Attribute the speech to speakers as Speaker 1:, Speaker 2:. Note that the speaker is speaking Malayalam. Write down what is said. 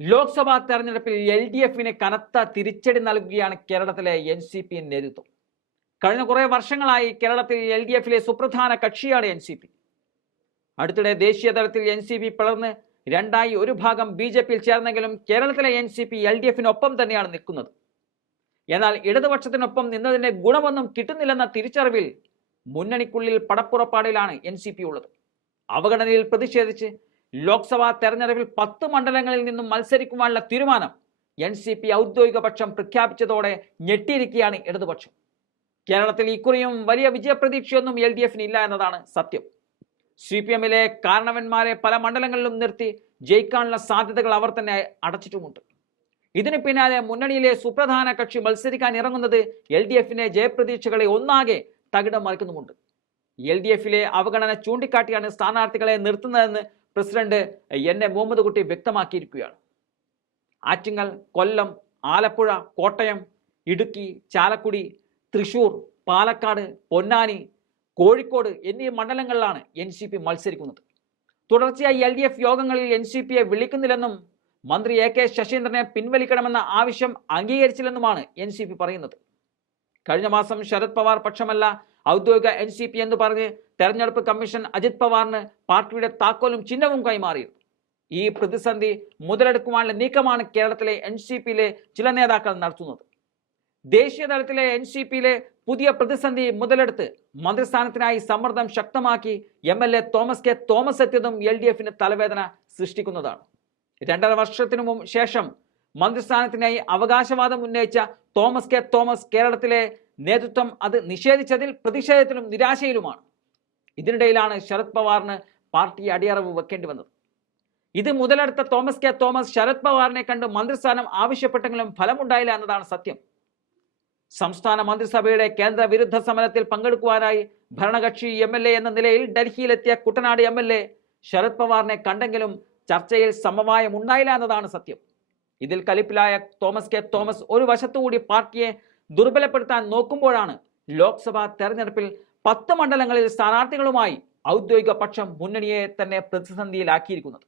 Speaker 1: ലോക്സഭാ തെരഞ്ഞെടുപ്പിൽ എൽ ഡി എഫിന് കനത്ത തിരിച്ചടി നൽകുകയാണ് കേരളത്തിലെ എൻ സി പി നേതൃത്വം. കഴിഞ്ഞ കുറേ വർഷങ്ങളായി കേരളത്തിൽ എൽ ഡി എഫിലെ സുപ്രധാന കക്ഷിയാണ് എൻ സി പി. അടുത്തിടെ ദേശീയ തലത്തിൽ എൻ സി പി പിളർന്ന് രണ്ടായി ഒരു ഭാഗം ബി ജെ പിയിൽ ചേർന്നെങ്കിലും കേരളത്തിലെ N C P L D എഫിനൊപ്പം തന്നെയാണ് നിൽക്കുന്നത്. എന്നാൽ ഇടതുപക്ഷത്തിനൊപ്പം നിന്നതിന്റെ ഗുണമൊന്നും കിട്ടുന്നില്ലെന്ന തിരിച്ചറിവിൽ മുന്നണിക്കുള്ളിൽ പടപ്പുറപ്പാടിലാണ് എൻ സി പി ഉള്ളത്. അവഗണനയിൽ പ്രതിഷേധിച്ച് ലോക്സഭാ തെരഞ്ഞെടുപ്പിൽ പത്ത് മണ്ഡലങ്ങളിൽ നിന്നും മത്സരിക്കുവാനുള്ള തീരുമാനം എൻ സി പി ഔദ്യോഗിക പക്ഷം പ്രഖ്യാപിച്ചതോടെ ഞെട്ടിയിരിക്കുകയാണ് ഇടതുപക്ഷം. കേരളത്തിൽ ഇക്കുറിയും വലിയ വിജയപ്രതീക്ഷയൊന്നും എൽ ഡി എഫിന് ഇല്ല എന്നതാണ് സത്യം. സി പി എമ്മിലെ കാരണവന്മാരെ പല മണ്ഡലങ്ങളിലും നിർത്തി ജയിക്കാനുള്ള സാധ്യതകൾ അവർ തന്നെ അടച്ചിട്ടുമുണ്ട്. ഇതിന് പിന്നാലെ മുന്നണിയിലെ സുപ്രധാന കക്ഷി മത്സരിക്കാൻ ഇറങ്ങുന്നത് എൽ ഡി എഫിന്റെ ജയപ്രതീക്ഷകളെ ഒന്നാകെ തകിടം മറിക്കുന്നുമുണ്ട്. എൽ ഡി എഫിലെ അവഗണന ചൂണ്ടിക്കാട്ടിയാണ് സ്ഥാനാർത്ഥികളെ നിർത്തുന്നതെന്ന് president N A Muhammad Kutty വ്യക്തമാക്കിയിരിക്കുകയാണ്. Attingal Kollam Alappuzha Kottayam Idukki Chalakudy Thrissur Palakkad Ponnani Kozhikode എന്നീ മണ്ഡലങ്ങളിലാണ് എൻ സി പി മത്സരിക്കുന്നത്. തുടർച്ചയായി എൽ ഡി എഫ് യോഗങ്ങളിൽ എൻ സി പിയെ വിളിക്കുന്നില്ലെന്നും മന്ത്രി എ കെ ശശീന്ദ്രനെ പിൻവലിക്കണമെന്ന ആവശ്യം അംഗീകരിച്ചില്ലെന്നുമാണ് എൻ സി പി പറയുന്നത്. കഴിഞ്ഞ മാസം ശരത് പവാർ പക്ഷമല്ല ഔദ്യോഗിക എൻ സി പി എന്ന് പറഞ്ഞ് തെരഞ്ഞെടുപ്പ് കമ്മീഷൻ അജിത് പവാറിന് പാർട്ടിയുടെ താക്കോലും ചിഹ്നവും കൈമാറി. ഈ പ്രതിസന്ധി മുതലെടുക്കുവാനുള്ള നീക്കമാണ് കേരളത്തിലെ എൻ സി പിയിലെ ചില നേതാക്കൾ നടത്തുന്നത്. ദേശീയ തലത്തിലെ എൻ സി പിയിലെ പുതിയ പ്രതിസന്ധി മുതലെടുത്ത് മന്ത്രിസ്ഥാനത്തിനായി സമ്മർദ്ദം ശക്തമാക്കി M L A Thomas K Thomas എത്തിയതും എൽ ഡി എഫിന് തലവേദന സൃഷ്ടിക്കുന്നതാണ്. രണ്ടര വർഷത്തിനു ശേഷം മന്ത്രിസ്ഥാനത്തിനായി അവകാശവാദം ഉന്നയിച്ച തോമസ് കെ തോമസ് കേരളത്തിലെ നേതൃത്വം അത് നിഷേധിച്ചതിൽ പ്രതിഷേധത്തിലും നിരാശയിലുമാണ്. ഇതിനിടയിലാണ് ശരത് പവാറിന് പാർട്ടി അടിയറവ് വെക്കേണ്ടി വന്നത്. ഇത് മുതലെടുത്ത തോമസ് കെ. തോമസ് ശരത് പവാറിനെ കണ്ട് മന്ത്രിസ്ഥാനം ആവശ്യപ്പെട്ടെങ്കിലും ഫലമുണ്ടായില്ല എന്നതാണ് സത്യം. സംസ്ഥാന മന്ത്രിസഭയുടെ കേന്ദ്ര വിരുദ്ധ സമരത്തിൽ പങ്കെടുക്കുവാനായി ഭരണകക്ഷി എം എൽ എ എന്ന നിലയിൽ ഡൽഹിയിലെത്തിയ Kuttanad M L A Sharad പവാറിനെ കണ്ടെങ്കിലും ചർച്ചയിൽ സമവായം ഉണ്ടായില്ല എന്നതാണ് സത്യം. ഇതിൽ കലിപ്പിലായ തോമസ് കെ. തോമസ് ഒരു വശത്തുകൂടി പാർട്ടിയെ ദുർബലപ്പെടുത്താൻ നോക്കുമ്പോഴാണ് ലോക്സഭാ തെരഞ്ഞെടുപ്പിൽ പത്ത് മണ്ഡലങ്ങളിൽ സ്ഥാനാർത്ഥികളുമായി ഔദ്യോഗിക പക്ഷം മുന്നണിയെ തന്നെ പ്രതിസന്ധിയിലാക്കിയിരിക്കുന്നത്.